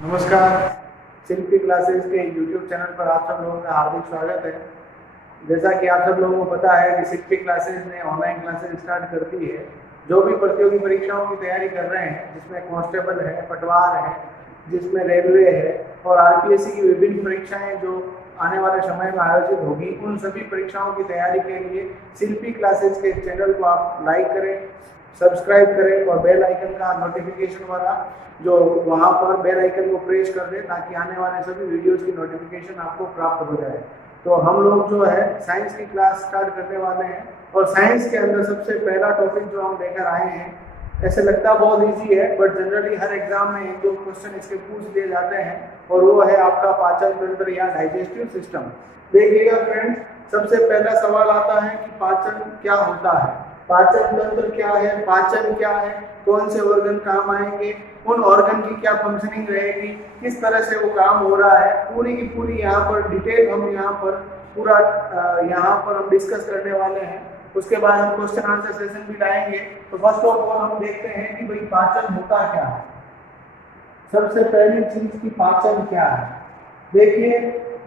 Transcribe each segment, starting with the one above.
नमस्कार। शिल्पी क्लासेस के YouTube channel पर आप सब लोगों का हार्दिक स्वागत है। जैसा कि आप सब लोगों को पता है कि शिल्पी क्लासेस ने ऑनलाइन क्लासेस स्टार्ट कर दी है। जो भी प्रतियोगी परीक्षाओं की तैयारी कर रहे हैं, जिसमें कांस्टेबल है, पटवार है, जिसमें रेलवे है और आरपीएससी की विभिन्न परीक्षाएं जो आने वाले समय में आयोजित होगी, उन सभी परीक्षाओं की तैयारी के लिए शिल्पी क्लासेस के चैनल को आप लाइक करें, सब्सक्राइब करें और बेल आइकन का नोटिफिकेशन वाला जो वहाँ पर बेल आइकन को प्रेस कर दें ताकि आने वाले सभी वीडियोस की नोटिफिकेशन आपको प्राप्त हो जाए। तो हम लोग जो है साइंस की क्लास स्टार्ट करने वाले हैं और साइंस के अंदर सबसे पहला टॉपिक जो हम लेकर आए हैं, ऐसे लगता बहुत इजी है बट जनरली हर एग्जाम में एक दो क्वेश्चन इसके पूछ लिए जाते हैं और वो है आपका पाचन तंत्र या डाइजेस्टिव सिस्टम। देखिएगा फ्रेंड्स, सबसे पहला सवाल आता है कि पाचन क्या होता है, पाचन तंत्र क्या है, पाचन क्या है, कौन से ऑर्गन काम आएंगे, उन ऑर्गन की क्या फंक्शनिंग रहेगी, किस तरह से वो काम हो रहा है, पूरी की पूरी यहाँ पर डिटेल हम यहाँ पर पूरा यहाँ पर हम डिस्कस करने वाले हैं। उसके बाद हम क्वेश्चन आंसर सेशन भी लाएंगे। तो फर्स्ट ऑफ ऑल हम देखते हैं कि भाई पाचन होता क्या है। सबसे पहली चीज की पाचन क्या है। देखिए,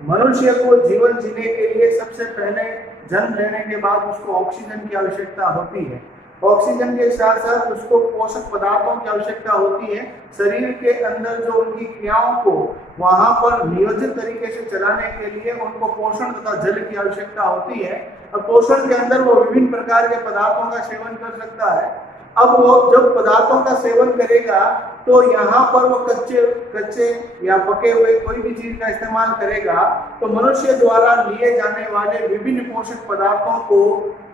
मनुष्य को जीवन जीने के लिए सबसे पहले जन्म लेने के बाद उसको ऑक्सीजन की आवश्यकता होती है। ऑक्सीजन के साथ साथ उसको पोषक पदार्थों की आवश्यकता होती है। शरीर के अंदर जो उनकी क्रियाओं को वहां पर नियोजित तरीके से चलाने के लिए उनको पोषण तथा जल की आवश्यकता होती है। और पोषण के अंदर वो विभिन्न प्रकार के पदार्थों का सेवन कर सकता है। अब वो जब पदार्थों का सेवन करेगा तो यहाँ पर वो कच्चे या पके हुए कोई भी चीज का इस्तेमाल करेगा तो मनुष्य द्वारा लिए जाने वाले विभिन्न पोषक पदार्थों को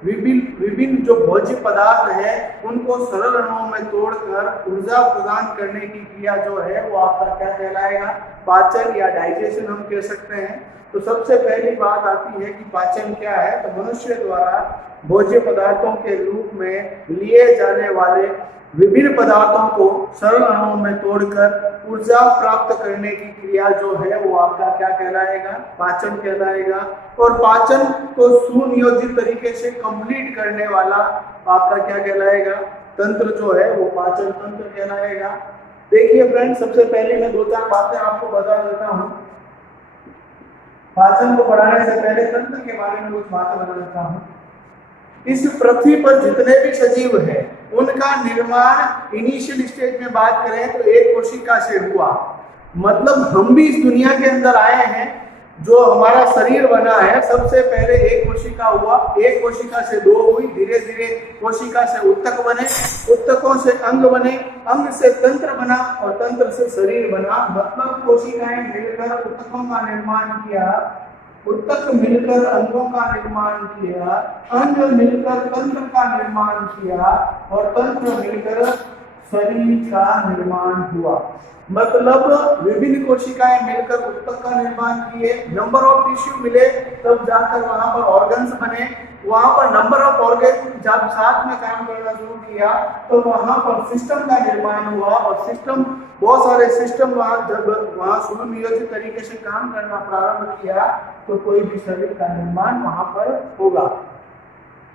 विभिन्न जो भोज्य पदार्थ है उनको सरल अणुओं में तोड़कर ऊर्जा प्रदान करने की क्रिया जो है वो आपका क्या कहलाएगा, पाचन या डाइजेशन हम कह सकते हैं। तो सबसे पहली बात आती है कि पाचन क्या है। तो मनुष्य द्वारा भोज्य पदार्थों के रूप में लिए जाने वाले विभिन्न पदार्थों को सरल अणुओं में तोड़कर ऊर्जा प्राप्त करने की क्रिया जो है वो आपका क्या कहलाएगा, पाचन कहलाएगा। और पाचन को सुनियोजित तरीके से कंप्लीट करने वाला आपका क्या कहलाएगा, तंत्र जो है वो पाचन तंत्र कहलाएगा। देखिए फ्रेंड्स, सबसे पहले मैं दो चार बातें आपको बता देता हूँ। पाचन को पढ़ाने से पहले तंत्र के बारे में कुछ बातें बता देता हूँ। इस पृथ्वी पर जितने भी सजीव हैं उनका निर्माण इनिशियल स्टेज में बात करें तो एक कोशिका से हुआ। मतलब हम भी इस दुनिया के अंदर आए हैं, जो हमारा शरीर बना है सबसे पहले एक कोशिका हुआ, एक कोशिका से दो हुई, धीरे धीरे कोशिका से उत्तक बने, उत्तकों से अंग बने, अंग से तंत्र बना और तंत्र से शरीर बना। मतलब कोशिकाएं मिलकर उत्तकों का निर्माण किया, उत्तक मिलकर अंगों का निर्माण किया, अंग मिलकर तंत्र का निर्माण किया और तंत्र मिलकर शरीर का निर्माण हुआ। मतलब विभिन्न कोशिकाएं मिलकर उत्तक का निर्माण किए, नंबर ऑफ टिश्यू मिले तब जाकर वहां पर ऑर्गन्स बने, वहां पर नंबर ऑफ ऑर्गन जब साथ में काम करना शुरू किया तो वहां पर सिस्टम का निर्माण हुआ और सिस्टम, बहुत सारे सिस्टम वहां जब वहां सुनियोजित तरीके से काम करना प्रारंभ किया तो कोई भी शरीर का निर्माण वहां पर होगा।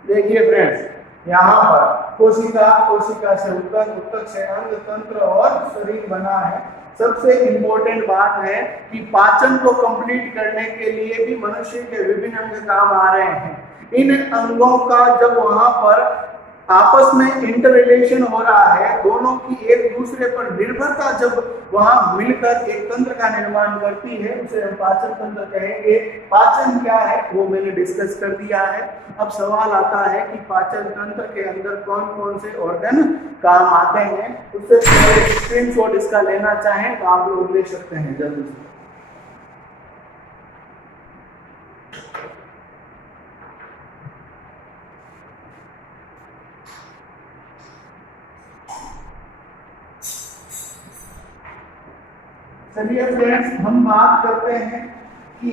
देखिए फ्रेंड्स, यहाँ पर कोशिका, कोशिका से उत्तक, उत्तक से अंग, तंत्र और शरीर बना है। सबसे इम्पोर्टेंट बात है कि पाचन को कंप्लीट करने के लिए भी मनुष्य के विभिन्न अंग काम आ रहे हैं। इन अंगों का जब वहां पर आपस में इंटर रिलेशन हो रहा है, दोनों की एक दूसरे पर निर्भरता जब वहां मिलकर एक तंत्र का निर्माण करती है, उसे हम पाचन तंत्र कहेंगे। पाचन क्या है वो मैंने डिस्कस कर दिया है। अब सवाल आता है कि पाचन तंत्र के अंदर कौन कौन से ऑर्गन काम आते हैं। उससे पहले स्क्रीनशॉट इसका लेना चाहें तो आप लोग ले सकते हैं जल्दी से। चलिए फ्रेंड्स, हम बात करते हैं कि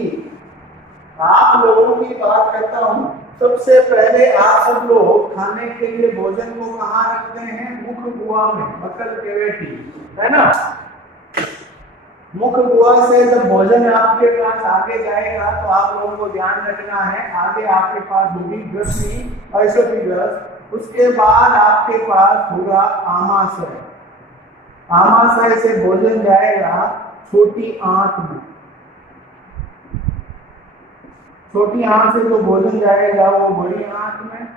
आप लोगों की बात करता हूं। सबसे पहले आप सब लोग खाने के लिए भोजन को कहाँ रखते हैं, मुख गुहा में, मकल कैविटी, है ना। मुख गुहा से जब भोजन आपके पास आगे जाएगा तो आप लोगों को ध्यान रखना है, आगे आपके पास होगी ग्रसनी, एसोफेगस, उसके बाद आपके पास होगा आमाशय। आमाशय से भोजन जाएगा छोटी आंत में, छोटी आंत से जो भोजन जाएगा वो बड़ी आंत में,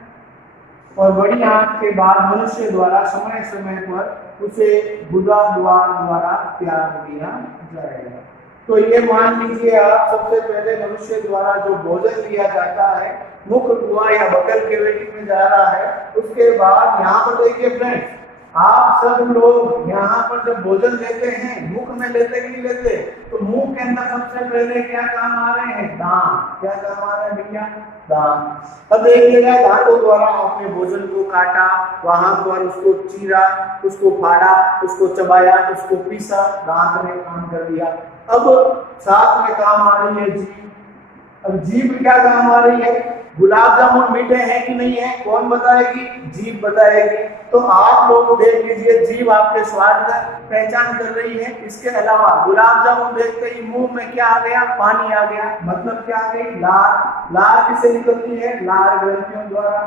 और बड़ी आंत के बाद मनुष्य द्वारा समय समय पर उसे गुदा द्वार द्वारा त्याग दिया जाएगा। तो ये मान लीजिए आप, सबसे पहले मनुष्य द्वारा जो भोजन लिया जाता है मुख कुआं या बगल कैविटी में जा रहा है। उसके बाद यहाँ पर देखिए फ्रेंड्स, आप सब लोग यहाँ पर जब भोजन लेते हैं मुख में लेते कि नहीं लेते, तो मुंह के अंदर सबसे पहले क्या काम आ रहे हैं, दांत। क्या काम आ रहे हैं भैया, दांत। अब देखिएगा दांतों द्वारा आपने भोजन को काटा, वहां पर उसको चीरा, उसको फाड़ा, उसको चबाया, उसको पीसा, दांत ने काम कर दिया। अब साथ में काम आ रही है जीभ। अब जीभ क्या काम आ रही है, गुलाब जामुन मीठे हैं कि नहीं है, कौन बताएगी, जीभ बताएगी। तो आप लोग देख लीजिए, जीभ आपके स्वाद का पहचान कर रही है। इसके अलावा गुलाब जामुन देखते ही मुंह में क्या आ गया, पानी आ गया, मतलब क्या आ गई, लार। लार किसे निकलती है, लार ग्रंथियों द्वारा।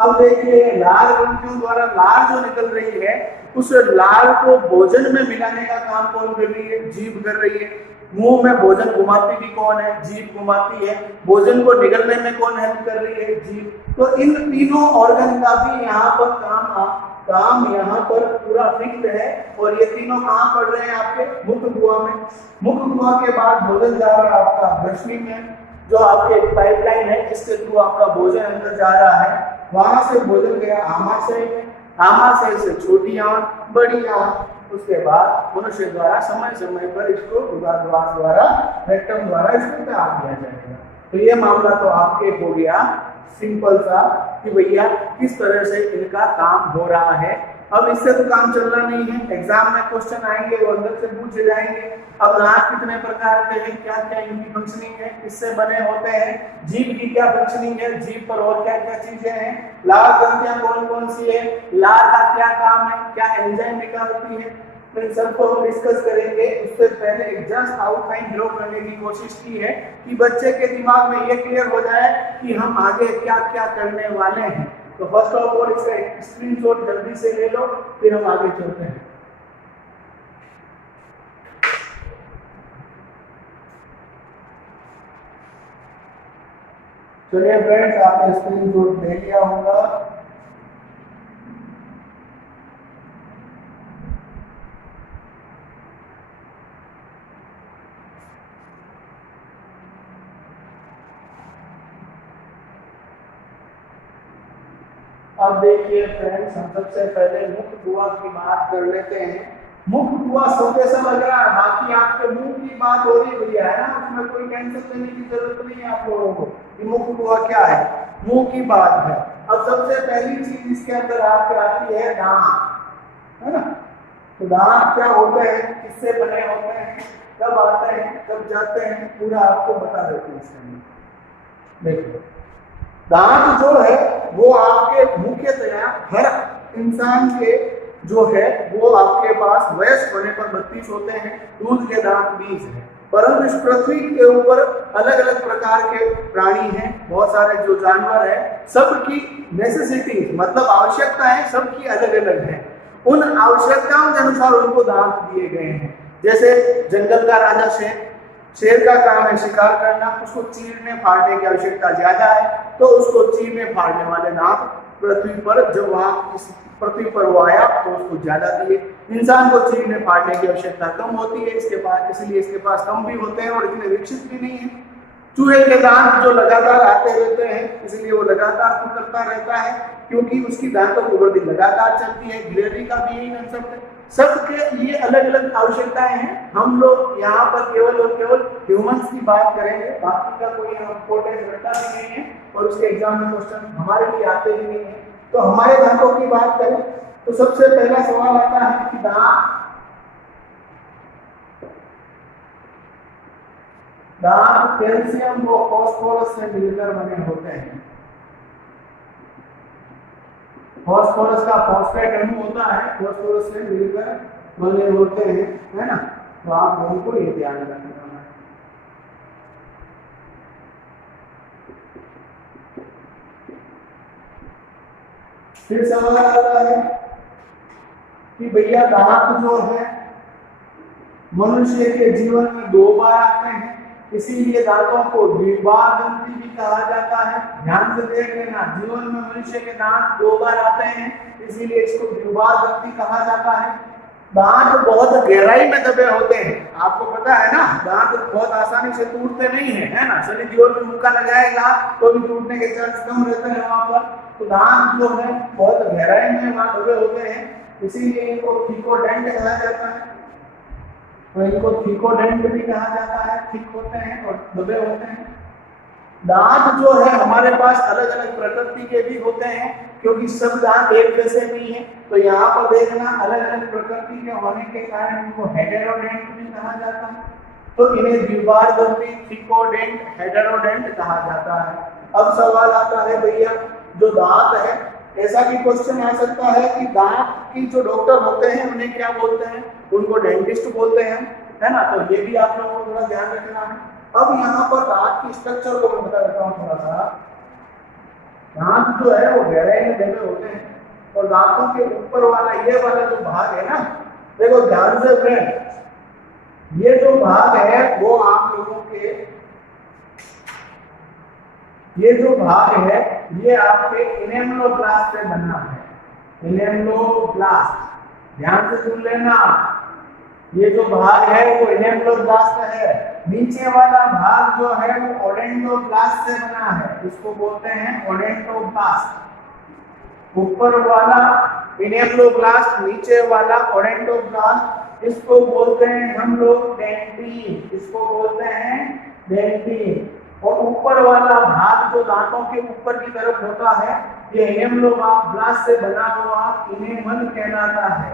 अब देखिए लार ग्रंथियों द्वारा लार जो निकल रही है, उस लार को भोजन में मिलाने का काम कौन कर रही है, जीभ कर रही है। मुंह में भोजन घुमाती भी कौन है, जीभ घुमाती है। भोजन को निगलने में कौन हेल्प कर रही है, जीभ। तो इन तीनों ऑर्गन का भी यहाँ पर काम यहाँ पर पूरा फिक्स है। और ये तीनों कहाँ पड़ रहे हैं, आपके मुख कुआं में। मुख कुआं के बाद भोजन जा रहा है आपका ग्रसनी में, जो आपके पाइपलाइन है जिसके थ्रू आपका भोजन अंदर जा रहा है। वहां से भोजन गया आमाशय में, आमाशय से छोटी आंत, बड़ी आंत। उसके बाद मनुष्य द्वारा समय समय पर इसको उदरद्वार द्वारा, रेक्टम द्वारा इसको त्याग दिया जाएगा। तो ये मामला तो आपके हो गया सिंपल सा कि भैया किस तरह से इनका काम हो रहा है। अब इससे तो काम चलना नहीं है, एग्जाम में क्वेश्चन आएंगे वो अंदर से पूछे जाएंगे। अब दांत कितने प्रकार के हैं, क्या क्या इनकी फंक्शनिंग है, किससे बने होते हैं, जीभ की क्या फंक्शनिंग है, जीभ पर और क्या क्या चीजें हैं, लार ग्रंथियां कौन कौन सी है, लार का क्या काम है, क्या एंजाइम निकालती है, तो इन सबको हम डिस्कस करेंगे। उससे पहले एक जस्ट आउटलाइन ड्रॉ करने की कोशिश की है कि बच्चे के दिमाग में ये क्लियर हो जाए कि हम आगे क्या क्या करने वाले हैं। तो फर्स्ट ऑफ ऑल इसका एक स्क्रीनशॉट जल्दी से ले लो, फिर हम आगे चलते हैं। चलिए फ्रेंड्स, आपने स्क्रीनशॉट ले लिया होगा। अब देखिए फ्रेंड्स, हम सबसे पहले मुख कुआं की बात कर लेते हैं। मुख कुआं सब जैसा लग रहा है, बाकी आपके मुंह की बात हो रही भैया, है ना, उसमें कोई टेंशन लेने की जरूरत नहीं है आप लोगों को कि मुख कुआं क्या है, मुंह की बात है। अब सबसे पहली चीज इसके अंदर आपके आती है दांत, है ना। तो दांत क्या होते हैं, किससे बने होते हैं, कब आते हैं, कब जाते हैं, पूरा आपको बता देते हैं इसके अंदर। देखो दांत जो है वो आपके मुख्यतया हर इंसान के जो है वो आपके पास वयस्क होने पर 32 होते हैं, दूध के दांत 20 है। परंतु इस पृथ्वी के ऊपर अलग अलग प्रकार के प्राणी हैं, बहुत सारे जो जानवर हैं, सबकी नेसेसिटी मतलब आवश्यकताएं सबकी अलग अलग हैं। उन आवश्यकताओं के अनुसार उनको दांत दिए गए हैं। जैसे जंगल का राजा शेर का काम है शिकार करना, उसको चीरने फाड़ने की आवश्यकता ज्यादा है, तो उसको चीरने फाड़ने वाले दांत पृथ्वी पर जब वहां इस पृथ्वी पर वो आया तो उसको ज्यादा दिए। इंसान को चीरने फाड़ने की आवश्यकता कम होती है इसके पास, इसलिए इसके पास कम भी होते हैं और इतने विकसित भी नहीं है। चूहे के दांत जो लगातार आते रहते हैं, इसलिए वो लगातार कुतरता रहता है क्योंकि उसकी दांतों की वृद्धि लगातार चलती है। गिलहरी का भी यही कंसेप्ट है। सबके लिए अलग अलग आवश्यकताएं हैं। हम लोग यहाँ पर केवल और केवल ह्यूमंस की बात करेंगे, बाकी का कोई इम्पोर्टेंस रखता भी नहीं है और उसके एग्जाम में क्वेश्चन हमारे लिए आते भी नहीं है। तो हमारे दांतों की बात करें तो सबसे पहला सवाल आता है कि दांत कैल्शियम व फास्फोरस से मिलकर बने होते हैं। फास्फोरस का फॉस्फेट अणु होता है, फास्फोरस से मिलकर बने होते हैं, है ना। तो आप लोगों को ये ध्यान रखना है। फिर सवाल आता है कि भैया दांत जो है मनुष्य के जीवन में 2 बार आते हैं, इसीलिए दांतों को द्विबार दंती भी कहा जाता है। ध्यान से देख लेना, जीवन में मनुष्य के दांत 2 बार आते हैं, इसीलिए इसको द्विबार दंती कहा जाता है। दांत बहुत गहराई में दबे होते हैं, आपको पता है ना, दांत बहुत आसानी से टूटते नहीं है ना। शनि की ओर में मुक्का लगाएगा तो भी टूटने के चांस कम रहते हैं वहां पर। तो दांत जो है बहुत गहराई में वहां दबे होते हैं, इसीलिए इनको थिकोडेंट कहा जाता है। तो इनको थिकोडेंट भी कहा जाता है, थिक होते हैं और दबे होते हैं। दांत जो है हमारे पास अलग अलग प्रकृति के भी होते हैं, क्योंकि सब दांत एक जैसे नहीं है। तो यहाँ पर देखना, अलग अलग प्रकृति के होने के कारण इनको हेटेरोडेंट भी कहा जाता है। तो इन्हें द्विबार दंती, थिकोडेंट, हेटेरोडेंट कहा जाता है। अब सवाल आता है भैया, जो दांत है, ऐसा भी क्वेश्चन आ सकता है कि दांत की जो डॉक्टर होते हैं उन्हें क्या बोलते हैं? उनको डेंटिस्ट बोलते हैं, है ना। तो ये भी आप लोगों को थोड़ा ध्यान रखना है। अब यहाँ पर दांत की स्ट्रक्चर को मैं बता देता हूँ थोड़ा सा। दांत जो है वो गहराई में दबे होते हैं, और दांतों के ऊपर वाला ये वाला जो भाग है ना, देखो ध्यान से फ्रेंड, ये जो भाग है वो आप लोगों के, ये जो भाग है ये आपके इनेमलोब्लास्ट से बना है। इनेमलोब्लास्ट, ध्यान से सुन लेना, ये जो भाग है वो इनेमलोब्लास्ट है। नीचे वाला भाग जो है वो ओडेंटोब्लास्ट से बना है, इसको बोलते हैं ओडेंटोब्लास्ट। ऊपर वाला इनेमलोब्लास्ट, नीचे वाला ओडेंटोब्लास्ट, इसको बोलते हैं हम लोग डेंटिन, इसको बोलते हैं डेंटिन। और ऊपर वाला भाग जो दांतों के ऊपर की तरफ होता है, ये इनेमलोब्लास्ट से बना हुआ इनेमल कहलाता है।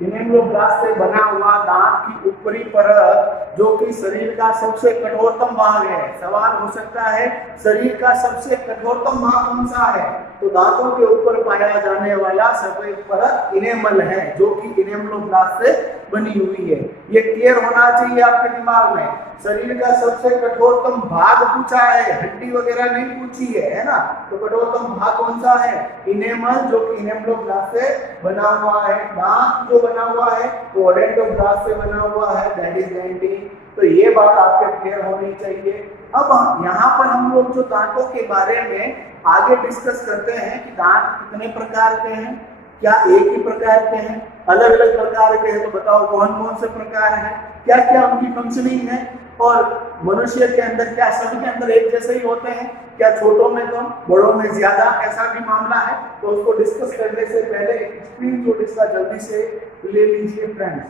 इनेमलोब्लास्ट से बना हुआ दांत की ऊपरी परत, जो कि शरीर का सबसे कठोरतम भाग है। सवाल हो सकता है शरीर का सबसे कठोरतम भाग कौन सा है? तो दांतों के ऊपर पाया जाने वाला सफेद परत इनेमल है, जो कि इनेमलोब्लास्ट से बनी हुई है। ये क्लियर होना चाहिए आपके दिमाग में। शरीर का सबसे कठोरतम भाग पूछा है, हड्डी वगैरह नहीं पूछी है ना। तो कठोरतम भाग कौन सा है? इनेमल, जो कि इनेमलोब्लास्ट से बना हुआ है। दांत जो बना हुआ है वो ओडेंटोब्लास्ट से बना हुआ है, दैट इज डेंटिन। तो ये बात आपके क्लियर होनी चाहिए। अब यहाँ पर हम लोग जो दांतों के बारे में आगे डिस्कस करते हैं कि दांत कितने प्रकार के हैं, क्या एक ही प्रकार के हैं, अलग अलग प्रकार के हैं, तो बताओ कौन कौन से प्रकार हैं, क्या क्या उनकी फंक्शनिंग है, और मनुष्य के अंदर क्या सबके अंदर एक जैसे ही होते हैं, क्या छोटों में कम बड़ों में ज्यादा, ऐसा भी मामला है। तो उसको डिस्कस करने से पहले एक स्क्रीनशॉट इसका जल्दी से ले लीजिए फ्रेंड्स।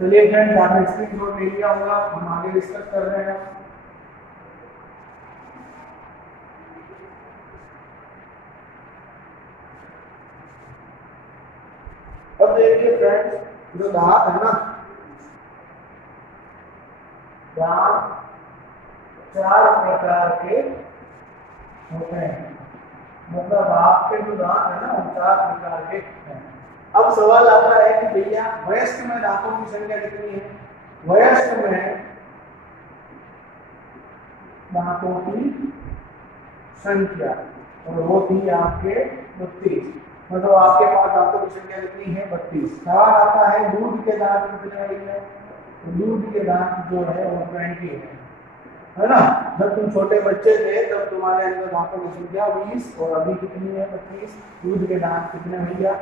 चलिए फ्रेंड्स, आपने स्क्रीनशॉट ले लिया होगा, हम आगे डिस्कस कर रहे हैं। अब देखिए फ्रेंड्स, जो दांत है ना, दांत 4 प्रकार के होते हैं, मतलब आपके जो दांत है ना वो 4 प्रकार के हैं। अब सवाल आता है कि भैया वयस्क में दांतों की संख्या कितनी है? वयस्क में दांतों की संख्या, और वो थी आपके 32, मतलब आपके पास दांतों की संख्या कितनी है? 32। सवाल आता है दूध के दांत कितने हैं? दूध के दांत जो है वो 20 है ना। जब तुम छोटे बच्चे थे तब तुम्हारे अंदर दांतों की संख्या 20, और अभी कितनी है? 25। दूध के दांत कितने भैया?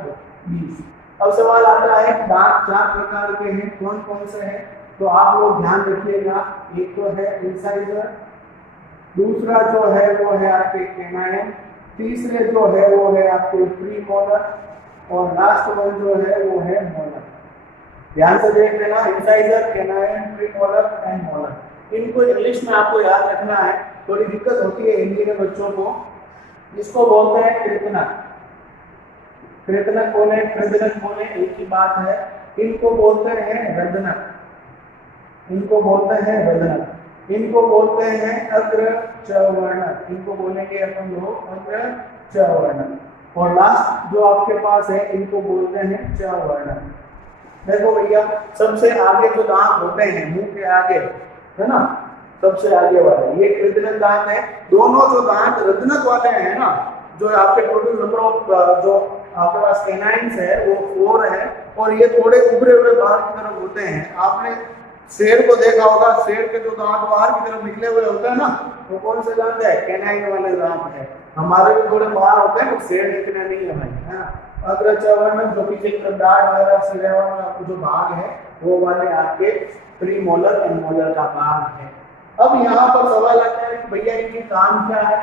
20। अब सवाल आता है कि दांत 4 प्रकार के हैं, कौन कौन से हैं? तो आप लोग ध्यान रखिएगा। एक तो है इंसाइजर, दूसरा जो है वो है आपके कैनाइन, तीसरे जो है वो है आपके प्रीमोलर, और लास्ट वन जो है वो है मोलर। ध्यान से देख लेना, incisor, canine, premolar and molar. इनको इंग्लिश में आपको याद रखना है, थोड़ी दिक्कत होती है हिंदी के बच्चों को। इसको बोलते हैं कृतनक। कृतनक बोले, कृदनक बोले, एक ही बात है। इनको बोलते हैं रदनक, इनको बोलते हैं रदनक, इनको बोलते हैं अग्र चवर्णक, इनको बोलेंगे अपन लोग अग्र चवर्णक। और लास्ट जो आपके पास है इनको बोलते हैं चवर्ण। देखो भैया, सबसे आगे जो दांत होते हैं मुंह के आगे, है ना, सबसे आगे वाले ये कृदनक दांत है। दोनों जो दांत रदनक वाले हैं ना, जो आपके टोटल नंबर ऑफ जो आपके पास कैनाइन्स है वो 4 है, और ये थोड़े उभरे हुए बाहर की तरफ होते हैं। आपने शेर को देखा होगा, शेर के जो दांत बाहर की तरफ निकले हुए होते हैं ना, वो कौन से दांत है? कैनाइन वाले दांत है। हमारे भी थोड़े बाहर होते हैं, शेर इतने नहीं है भाई, है ना। अग्र चवर्ण जो पीछे की तरफ दाढ़ वगैरह सिरे वाला जो भाग है वो वाले आपके प्रीमोलर एंड मोलर का भाग है। अब यहाँ पर सवाल आता है कि भैया इनके काम क्या है?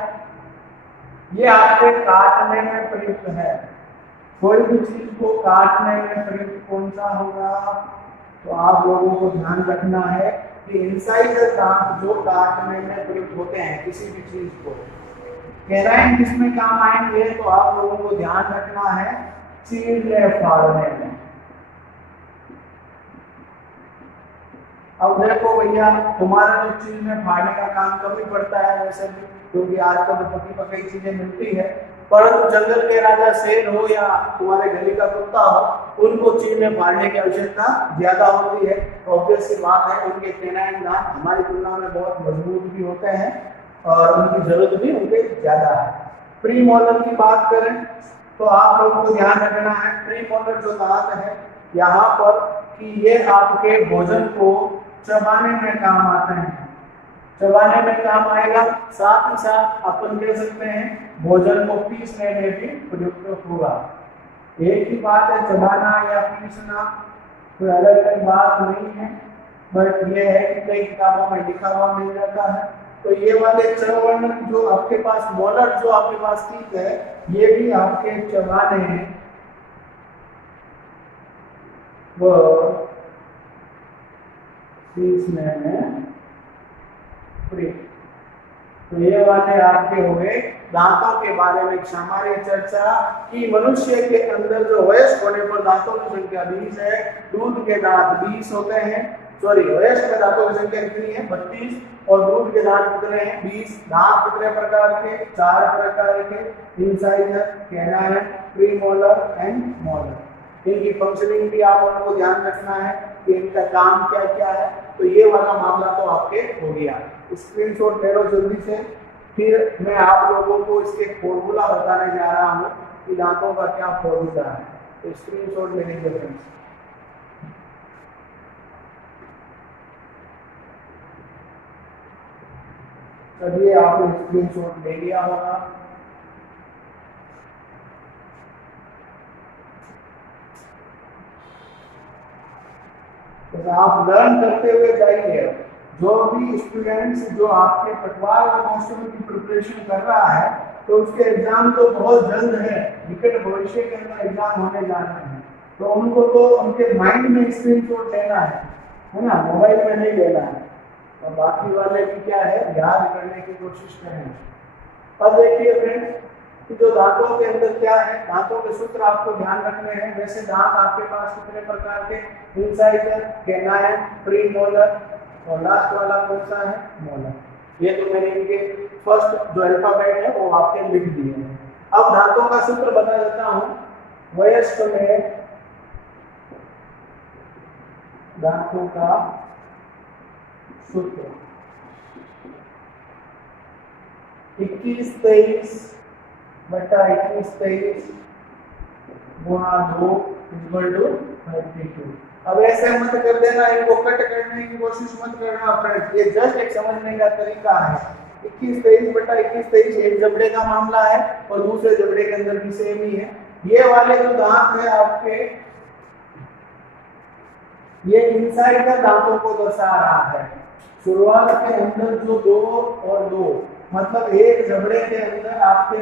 ये आपके काटने में प्रयुक्त है। कोई भी चीज को काटने में प्रयुक्त कौन सा होगा? तो आप लोगों को ध्यान रखना है कि इंसाइजर दांत जो काटने में प्रयुक्त होते हैं किसी भी चीज को, कैनाइन किसमें काम आएंगे? तो आप लोगों को ध्यान रखना है चीरने फाड़ने में। अब देखो भैया, तुम्हारा जो चीज में फाड़ने का काम कम ही पड़ता है वैसे भी, क्योंकि आजकल तो पकी पकाई चीजें मिलती है। परंतु जंगल के राजा शेर हो या तुम्हारे गली का कुत्ता हो, उनको चीरने फाड़ने की आवश्यकता ज्यादा होती है। ऑब्वियस सी बात है, उनके कैनाइन दांत हमारी तुलना में बहुत मजबूत भी होते हैं और उनकी जरूरत भी उनके ज्यादा है। प्रीमोलर की बात करें तो आप लोगों को ध्यान रखना है, प्रीमोलर जो दांत है यहाँ पर कि ये आपके भोजन को चबाने में काम आते हैं, चबाने में काम आएगा। साथ ही साथ अपन कह सकते हैं भोजन को पीसने में भी प्रयुक्त होगा। एक ही बात है चबाना या पीसना, कोई अलग अलग बात नहीं है, बट ये है कि कई किताबों में लिखा हुआ मिल जाता है। तो ये वाले चवर्ण जो आपके पास मोलर जो आपके पास ठीक है, ये भी आपके चबाने वो पीसने में प्रयुक्त। तो ये वाले आपके हो गए दांतों के बारे में हमारी चर्चा कि मनुष्य के अंदर जो वयस्क होने पर दांतों की संख्या 20 है, दूध के दांत 20 होते हैं। सॉरी, वयस्क दांतों की संख्या कितनी है? 32, और दूध के दांत कितने हैं? 20। दांत कितने प्रकार के? 4 प्रकार के, incisor, canine, premolar and molar. इनकी फंक्शनिंग भी आप लोगों को ध्यान रखना है कि इनका काम क्या क्या है। तो ये वाला मामला तो आपके हो गया। स्क्रीनशॉट ले लो जल्दी से, फिर मैं आप लोगों को इसके फॉर्मूला बताने जा रहा हूँ कि दांतों का क्या फॉर्मूला है। तो स्क्रीनशॉट ले लीजिए फ्रेंड्स। चलिए, आपने स्क्रीनशॉट ले लिया होगा। तो आप लर्न करते हुए जाइए। जो भी स्टूडेंट्स जो आपके पटवार और कांस्टेबल की प्रिपरेशन कर रहा है, तो उसके एग्जाम तो बहुत जल्द है, निकट भविष्य के अंदर एग्जाम होने जा रहे हैं। तो उनको तो उनके माइंड में स्क्रीनशॉट लेना है ना, मोबाइल में नहीं लेना है। और बाकी वाले भी क्या है, याद करने की कोशिश करें। अब देखिए फ्रेंड्स कि जो दांतों के अंदर क्या है, दांतों के सूत्र आपको ध्यान रखने हैं। वैसे दांत आपके पास कितने प्रकार के? इंसाइजर, कैनाइन, प्रीमोलर, और लास्ट वाला कौन सा है? मोलर। ये तो मैंने इनके फर्स्ट जो अल्फाबेट है वो आपके लिख दिए हैं। अब दांतों का सूत्र बता देता हूं। वयस्क में दांतों का सूत्र 21-23 बटा 21-23 गुणा 2 = 32। अब ऐसे मत कर देना, इनको कट करने की कोशिश मत करना फ्रेंड्स, ये जस्ट एक समझने का तरीका है। 21-23 बटा 21-23 एक जबड़े का मामला है और दूसरे जबड़े के अंदर भी सेम ही है। ये वाले जो दांत है आपके, ये इनसाइड का दांतों को दर्शा रहा है। शुरुआत के अंदर जो 2 और 2, मतलब एक जबड़े के अंदर आपके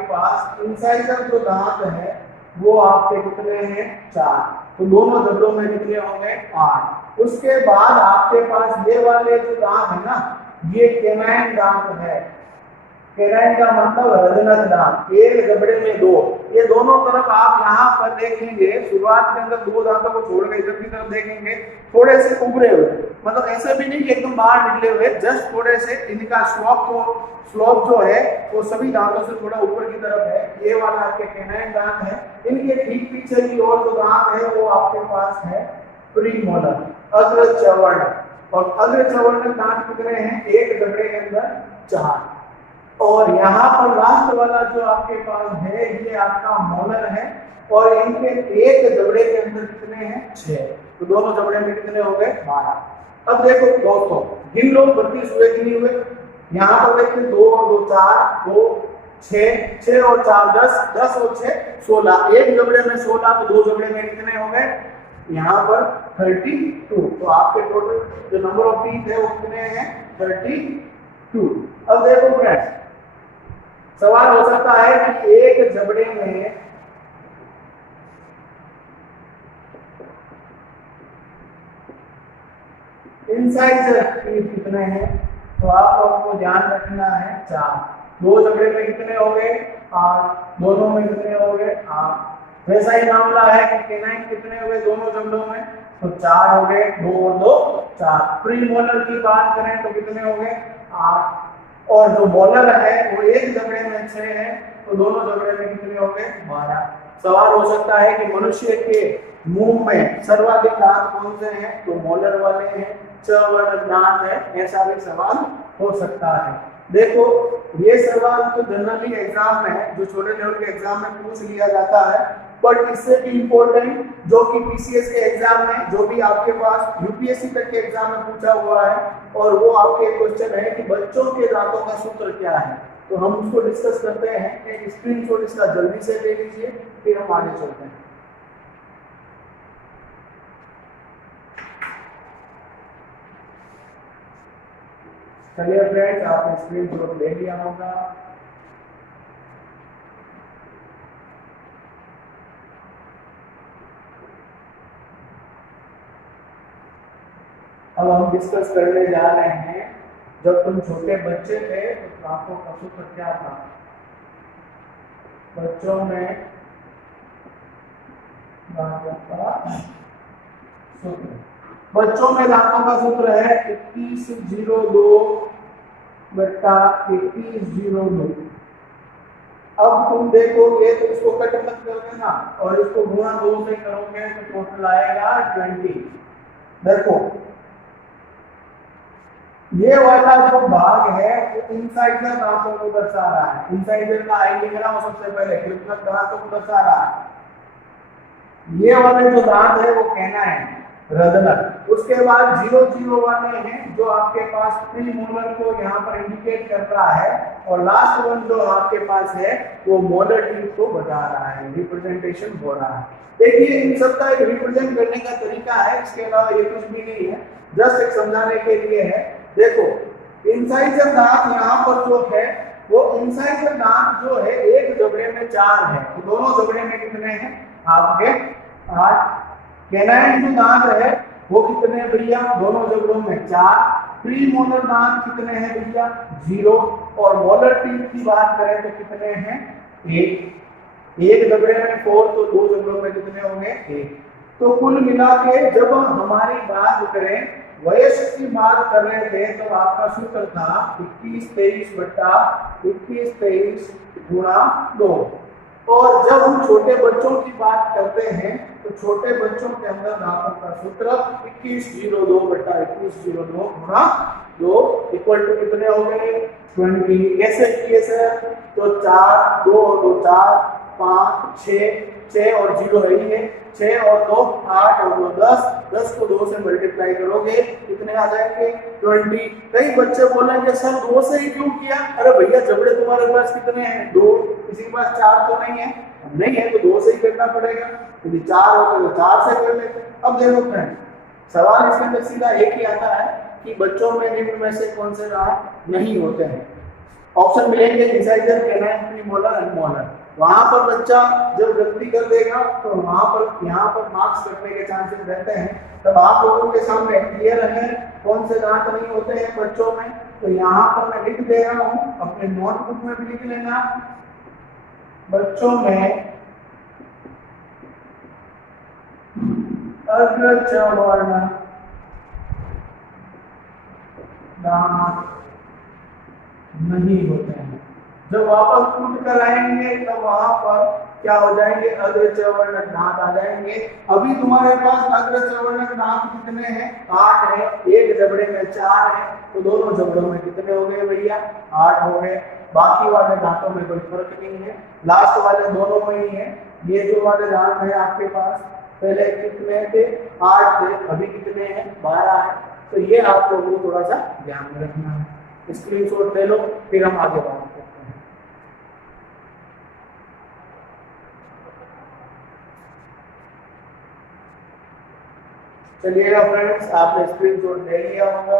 पास इंसाइजर जो दांत है वो आपके कितने हैं? 4। तो दोनों जबड़ों में कितने होंगे? 8। उसके बाद आपके पास ये वाले जो दांत है ना, ये कैनाइन दांत है। कैनाइन का मतलब हृदयनक दांत, एक जबड़े में दो। ये दोनों तरफ आप यहाँ पर देखेंगे, शुरुआत के अंदर दो दांतों को छोड़ के इधर की तरफ देखेंगे थोड़े से उभरे हुए, मतलब ऐसे भी नहीं कि एकदम बाहर निकले हुए, जस्ट थोड़े से इनका स्लोप जो है वो सभी दांतों से थोड़ा ऊपर की तरफ है। ये वाला आपके कैनाइन दांत है। इनके ठीक पीछे की ओर जो दांत है वो आपके पास है प्रीमोलर, अग्र चवर्ण। और अग्र चवर्ण दांत कितने हैं? एक जबड़े के अंदर 4। और यहाँ पर लास्ट वाला जो आपके पास है ये आपका मोलर है, और इनके एक जबड़े के अंदर कितने हैं? 6। तो दोनों जबड़े में कितने हो गए? 12। अब देखो दोस्तों, गिन लो 32 हुए कि नहीं हुए? यहाँ पर देखिए 2 और 2 4, 2 6, 6 और 4 10, 10 और 6 16, एक जबड़े में 16, तो दो जबड़े में कितने हो गए? यहाँ पर 32। तो आपके टोटल जो नंबर ऑफ टीथ है वो कितने हैं? 32। अब देखो फ्रेंड्स, सवाल हो सकता है कि एक जबड़े में इंसाइजर कितने हैं? तो आप लोगों को ध्यान रखना है 4। दो जबड़े में कितने हो गए? 8। दोनों में कितने हो गए? 8। वैसा ही मामला है कि कैनाइन कितने हुए दोनों जबड़ों में? तो 4 हो गए, 2 और 2 4। प्रीमोलर की बात करें तो कितने हो गए? 8। और जो मोलर है वो एक जबड़े में 6 है, तो दोनों जबड़े में कितने हो गए? 12। सवाल हो सकता है कि मनुष्य के मुंह में सर्वाधिक दांत कौन से हैं? तो मोलर वाले हैं, चवर्ण दांत है, ऐसा भी सवाल हो सकता है। देखो ये सवाल तो जनरली एग्जाम में है, जो छोटे लेवल के एग्जाम में पूछ लिया जाता है, बट इससे भी इम्पोर्टेंट जो कि पीसीएस के एग्जाम में, जो भी आपके पास यूपीएससी तक के एग्जाम में पूछा हुआ है, और वो आपके क्वेश्चन है कि बच्चों के दांतों का सूत्र क्या है। तो हम उसको डिस्कस करते हैं। एक स्क्रीनशॉट इसका जल्दी से ले लीजिए, फिर हम आगे चलते हैं। चलिए फ्रेंड्स, आपने स्क्रीनशॉट ले लिया होगा। अब हम डिस्कस करने जा रहे हैं, जब तुम छोटे बच्चे थे तो दांतों का सूत्र क्या था? बच्चों में दांतों का सूत्र, बच्चों में दांतों का सूत्र है 2102 बटा 2102। अब तुम देखोगे तो इसको कट मत कर देना, और इसको गुणा 2 से करोगे तो टोटल आएगा 20। देखो ये वाला जो भाग है वो इंसाइडर दांतों को दर्शा रहा है। इंसाइडर का आई लिख रहा हूं सबसे पहले, कृत्रिम दांतों को दर्शा रहा है। ये वाले जो दांत है वो कैनाइन, हृदयनक। उसके बाद 0 वाले हैं जो आपके पास प्रीमोलर को यहाँ पर इंडिकेट कर रहा है, और लास्ट वन जो आपके पास है वो मोलर टीथ को बता रहा है, रिप्रेजेंटेशन हो रहा है। देखिए इन सबका एक रिप्रेजेंट करने का तरीका है, इसके अलावा ये कुछ भी नहीं है, जस्ट एक समझाने के लिए है। देखो इंसाइजर दांत यहाँ पर जो है वो इंसाइजर दांत जो है एक जबड़े में 4 है, तो दोनों जबड़े में कितने हैं? आपके 8। कैनाइन जो दांत है वो कितने भैया? दोनों जबड़ों में 4। प्रीमोलर दांत कितने हैं भैया? 0। और मोलर टीथ की बात करें तो कितने हैं? 1। एक जबड़े में 4, तो दो जबड़ों में कितने होंगे? 1। तो कुल मिला के जब हमारी बात करें, वयस्क की बात कर रहे थे, तो आपका सूत्र था 2123 बटा 2123 गुणा 2। और जब हम छोटे बच्चों की बात करते हैं तो छोटे बच्चों के अंदर दांतों का सूत्र 2102 बटा 2102 गुणा 2 इक्वल टू कितने हो गए? 20। कैसे किए सर? तो 4 2 और 2 4 5 6 और 0 है ही है, 6 और 2 8 और 2 10, 10 को 2 से मल्टीप्लाई करोगे कितने आ जाएंगे? 20। कई बच्चे बोलेंगे सर 2 से ही क्यों किया? अरे भैया जबड़े तुम्हारे पास कितने हैं? 2। किसी के पास 4 तो नहीं है? नहीं है तो 2 से ही करना पड़ेगा। यदि 4 होते तो 4 से कर लेते। अब देखो फ्रेंड, सवाल इसके अंदर सीधा एक ही आता है कि बच्चों में निम्न में से कौन से दांत नहीं होते हैं। ऑप्शन मिलेंगे इंसाइजर, कैनाइन, प्रीमोलर, अनमोलर। वहां पर बच्चा जब गलती कर देगा तो वहां पर यहाँ पर मार्क्स कटने के चांसेस रहते हैं। तब आप लोगों के सामने क्लियर है कौन से दांत नहीं होते हैं बच्चों में, तो यहाँ पर मैं लिख दे रहा हूँ, अपने नोटबुक में भी लिख लेना। बच्चों में अग्र च वर्ण दांत नहीं होते हैं। जब वापस कूट कर आएंगे तो वहां पर क्या हो जाएंगे, अग्र च वर्ण दांत आ जाएंगे। अभी तुम्हारे पास अग्र च वर्ण दांत कितने हैं, 8 है। एक जबड़े में 4 है, तो दोनों जबड़ों में कितने हो गए भैया, 8 हो गए। बाकी वाले दांतों में कोई फर्क नहीं है, लास्ट वाले दोनों में ही है। ये जो वाले दांत है आपके पास, पहले कितने थे, 8 थे, अभी कितने हैं, 12 है। तो ये आप लोगों को थोड़ा सा ध्यान में रखना है। स्क्रीनशॉट ले लो, फिर हम आगे बात करते हैं। चलिएगा फ्रेंड्स, आपने स्क्रीनशॉट ले लिया होगा।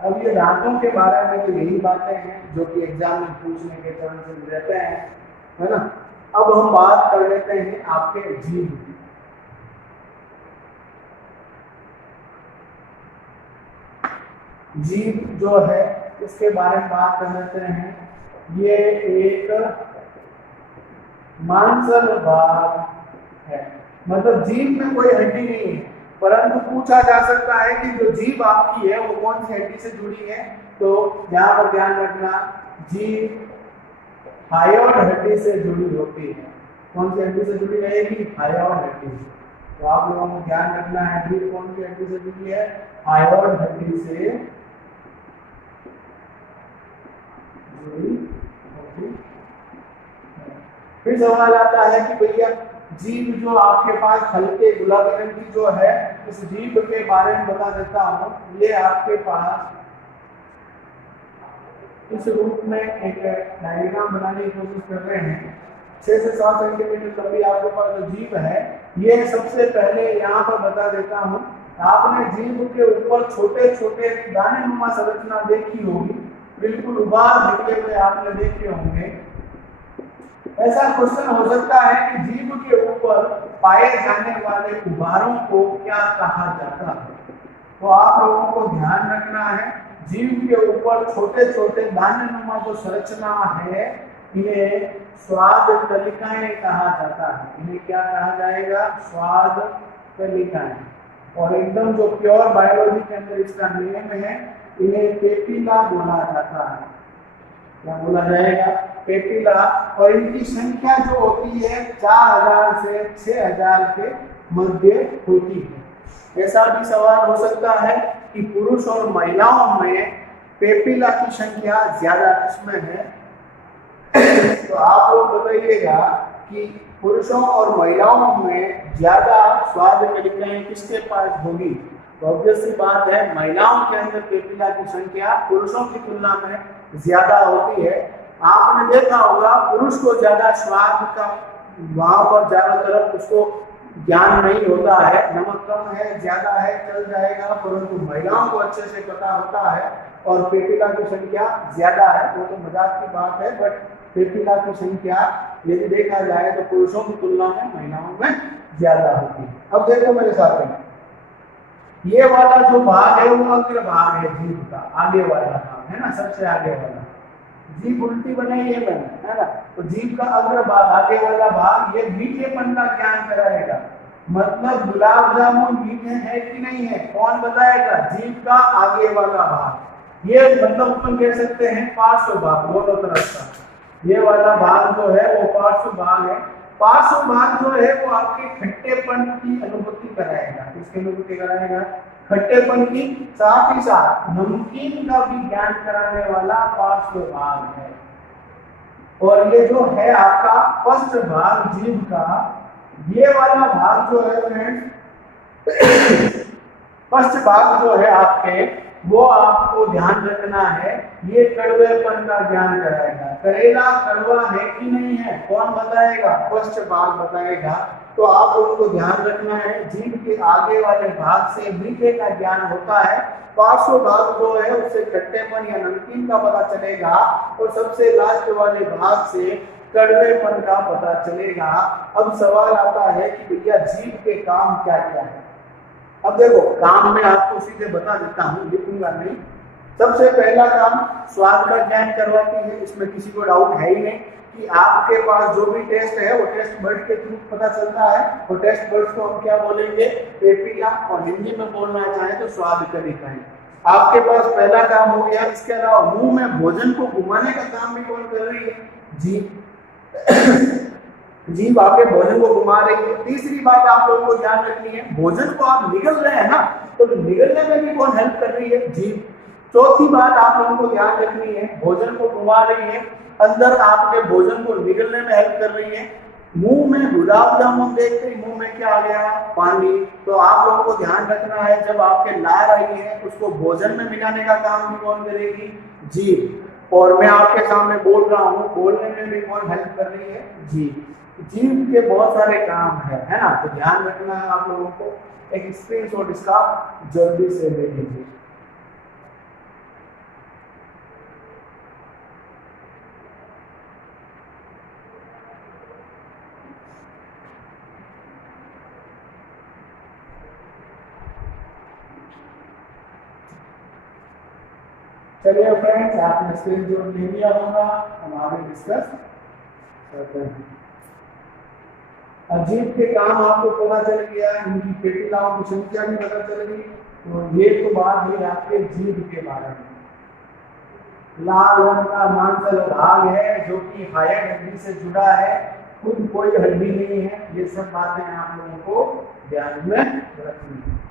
अब ये दांतों के बारे में तो यही बातें हैं जो कि एग्जाम में पूछने के चांसेस रहते हैं, है ना। अब हम बात कर लेते हैं आपके जीभ की। जीभ जो है इसके बारे में बात कर लेते हैं। ये एक मांसल भाग है, मतलब जीभ में कोई हड्डी नहीं है, परंतु पूछा जा सकता है कि जो जीभ आपकी है वो कौन सी हड्डी से जुड़ी है। तो यहाँ पर ध्यान रखना, जीभ हायोइड हड्डी से जुड़ी होती है। कौन सी हड्डी से जुड़ी रहेगी, हायोइड हड्डी से। तो आप लोगों को ध्यान रखना है, जीभ कौन सी हड्डी से जुड़ी है, हायोइड हड्डी से जुड़ी होती है। फिर सवाल आता है कि भैया जीभ जो आपके पास हल्के गुलाबी रंग की जो है, इस जीभ के बारे में बता देता हूँ। ये आपके पास इस रूप में एक डायग्राम बनाने की कोशिश कर रहे हैं। 6 से 7 सेंटीमीटर लंबी आपके पास जो जीभ है, ये सबसे पहले यहाँ पर बता देता हूँ। आपने जीभ के ऊपर छोटे छोटे दानेनुमा संरचना देखी होगी, बिल्कुल उबार निकले हुए आपने देखे होंगे। ऐसा क्वेश्चन हो सकता है कि जीभ के ऊपर पाए जाने वाले उभारों को क्या कहा जाता है। तो आप लोगों को ध्यान रखना है, जीभ के ऊपर छोटे छोटे दानेनुमा जो संरचना है, इन्हें स्वाद तलिकाएं कहा जाता है। इन्हें क्या कहा जाएगा, स्वाद तलिकाएं। और एकदम जो प्योर बायोलॉजी के अंदर इसका नियम है, इन्हें पेपिला बोला जाता है। क्या बोला जाएगा, पेपिला। और इनकी संख्या जो होती है 4000 से 6000 के मध्य होती है। ऐसा भी सवाल हो सकता है कि पुरुष और महिलाओं में पेपिला की संख्या ज्यादा किसमें है। तो आप लोग बताइएगा कि पुरुषों और महिलाओं में ज्यादा स्वाद तलिकाएं किसके पास होगी। तो ऑब्वियस सी बात है, महिलाओं के अंदर पेपिला की संख्या पुरुषों की तुलना में ज्यादा होती है। आपने देखा होगा पुरुष को ज्यादा स्वाद का वहां पर ज्यादा तरफ उसको ज्ञान नहीं होता है, नमक कम है ज्यादा है चल जाएगा, परंतु महिलाओं को अच्छे से पता होता है और पेपिला की संख्या ज्यादा है। वो तो मजाक की बात है, बट पेपिला की संख्या यदि देखा जाए तो पुरुषों की तुलना में महिलाओं में ज्यादा होती है। अब देखो मेरे साथ में, ये वाला जो भाग है वो अग्र भाग है जीभ का, आगे वाला भाग है ना, सबसे आगे वाला। जीभ उल्टी बनाई है मैंने, है ना। तो जीभ का अग्र भाग, आगे वाला भाग, ये मीठेपन का ज्ञान कराएगा। मतलब गुलाब जामुन मीठे है कि नहीं है, कौन बताएगा, जीभ का आगे वाला भाग। ये मतलब अपन कह सकते हैं पार्श्व भाग, दोनों तरफ का। ये वाला भाग जो है वो पार्श्व भाग है। पार्श्व भाग जो है वो आपके खट्टेपन की अनुभूति कराएगा। किसकी अनुभूति कराएगा, खट्टेपन की, साथ ही साथ नमकीन का भी ज्ञान कराने वाला पार्श्व भाग है। और ये जो है आपका पश्च भाग जीभ का, ये वाला भाग जो है फ्रेंड्स, पश्च भाग जो है आपके, वो आपको ध्यान रखना है, ये कड़वेपन का ज्ञान कराएगा। करेला कड़वा है कि नहीं है, कौन बताएगा, पश्च भाग बताएगा। तो आप लोगों को ध्यान रखना है जीभ के आगे वाले भाग से मीठे का ज्ञान होता है, पार्श्व भाग जो है उससे खट्टेपन या नमकीन का पता चलेगा, और सबसे लास्ट वाले भाग से कड़वेपन का पता चलेगा। अब सवाल आता है कि भैया जीभ के काम क्या क्या है। अब देखो काम में आपको सीधे बता देता हूँ, लिखूंगा नहीं। सबसे पहला काम स्वाद का ज्ञान करवाती है, इसमें किसी को डाउट है ही नहीं कि आपके पास जो भी टेस्ट है वो टेस्ट बर्ड के थ्रू पता चलता है, और टेस्ट बर्ड्स को हम क्या बोलेंगे, पेपिला, और हिंदी में बोलना चाहे तो स्वाद कनिकाएं। आपके पास पहला काम हो गया। इसके अलावा मुंह में भोजन को घुमाने का काम भी कौन कर रही है, जीभ। जीभ आपके भोजन को घुमा रही है। तीसरी बात आप लोगों को ध्यान रखनी है, भोजन को आप निगल रहे हैं ना, तो निगलने में भी कौन हेल्प कर रही है, जीभ। चौथी बात आप लोगों को ध्यान रखनी है, भोजन को घुमा रही है, अंदर आपके भोजन को निगलने में हेल्प कर रही है। मुंह में गुलाब जामुन देखते ही मुंह में क्या आ गया, पानी। तो आप लोगों को ध्यान रखना है जब आपके लार आई है उसको भोजन में मिलाने का काम भी कौन करेगी, जीभ। और मैं आपके सामने बोल रहा हूँ, बोलने में भी कौन हेल्प कर रही है, जीभ। जीभ के बहुत सारे काम है ना, तो ध्यान रखना है आप लोगों को। एक स्क्रीनशॉट इसका जल्दी से ले लीजिए। चलिए फ्रेंड्स, आपने स्क्रीनशॉट ले लिया होगा, हम आगे डिस्कस करते हैं। जीभ के काम आपको पता चल गया, इनकी पेटिलाओं की संख्या भी पता चल गई। तो ये तो बात हुई आपके जीभ के बारे में। लाल रंग का मांसल भाग है जो कि हायर हड्डी से जुड़ा है, खुद कोई हड्डी नहीं है। ये सब बातें आप लोगों को ध्यान में रखनी है।